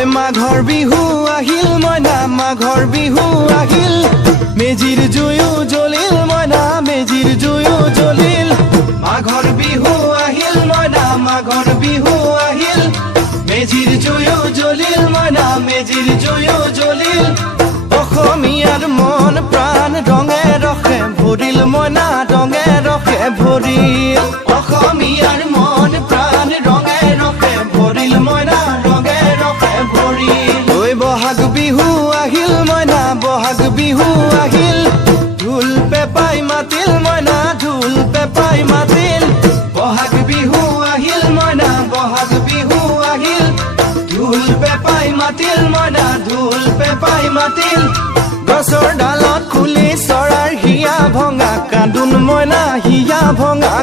ঐ মাঘৰ বিহু আহিল মইনা মাঘৰ বিহু আহিল মেজিৰ জুয়ো জ্বলিল মইনা মেজিৰ জুয়ো জ্বলিল মাঘৰ বিহু আহিল মইনা মাঘৰ বিহু আহিল মেজিৰ জুয়ো জ্বলিল মইনা মেজিৰ জুয়ো জ্বলিল অসমীয়াৰ মন প্ৰাণ ৰঙে ৰখে ভৰিল মইনা ৰঙে ৰখে ভৰিল অসমীয়াৰ মন প্ৰাণ ৰঙে ৰখে ভৰিল মইনা ৰঙে ৰখে ভৰিল ঐ বহাগ বিহু আহিল মইনা বহাগ বিহু আহিল ঢোল পেপাই মাতিল মইনা ঢোল পেপাই মাতিল বহাগ বিহু আহিল মইনা বহাগ বিহু আহিল ঢোল পেপাই মাতিল মইনা ঢোল পেপাই মাতিল গছৰ ডালত খুলি চৰাৰ হিয়া ভঙা কান্দোন মইনা হিয়া ভঙা